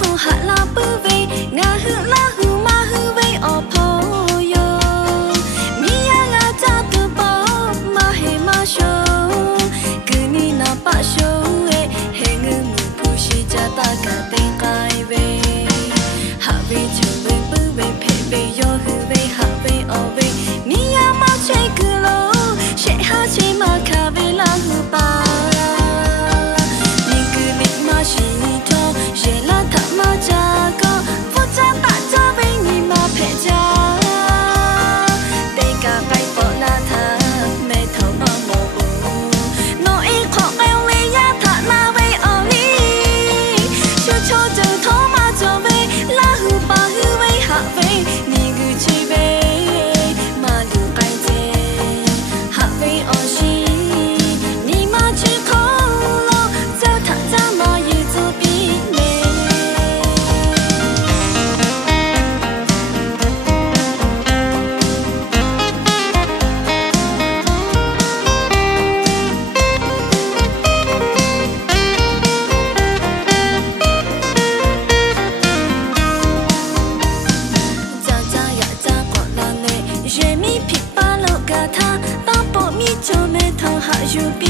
空哈拉不为，俺和拉和马和为哦朋友，米呀俺家都包马黑马修，跟你那把手哎，黑我木不是家大家得改为，哈为就为不为陪为哟和为哈为哦为，米呀马吹个喽，谁哈吹马卡为拉和巴。西头，谁来他妈家个？不家大家为你妈陪家，得个白佛那他没头毛毛乌，弄一块爱为呀他那为奥利，就求着头马就为拉胡巴胡为哈为，你个去为马路改正，哈为奥西，你妈去口喽，就他家马。就没头好就比。